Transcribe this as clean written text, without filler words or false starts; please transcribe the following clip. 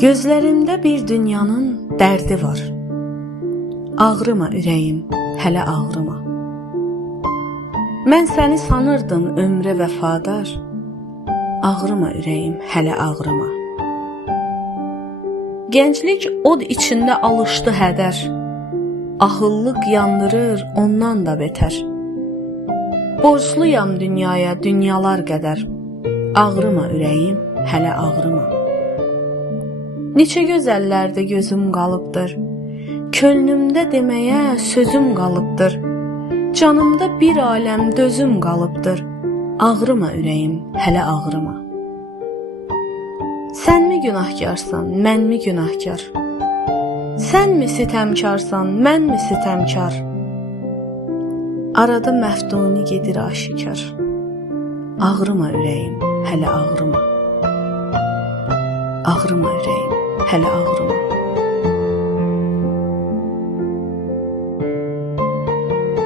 Gözlərimdə bir dünyanın dərdi var. Ağrıma ürəyim, hələ ağrıma. Mən səni sanırdım ömrə vəfadar. Ağrıma ürəyim, hələ ağrıma. Gənclik od içində alışdı hədər. Ahıllıq yandırır ondan da betər. Borcluyam dünyaya dünyalar qədər. Ağrıma ürəyim, hələ ağrıma. Neçə gözəllərdə gözüm qalıbdır. Könlümdə deməyə sözüm qalıbdır. Canımda bir aləm dözüm qalıbdır. Ağrıma ürəyim, hələ ağrıma. Sənmi günahkarsan, mənmi günahkar? Sənmi sitəmkarsan, mənmi sitəmkar? Arada məftuni gedir aşikar. Ağrıma ürəyim, hələ ağrıma. Ağrıma ürəyim, hələ ağrıma.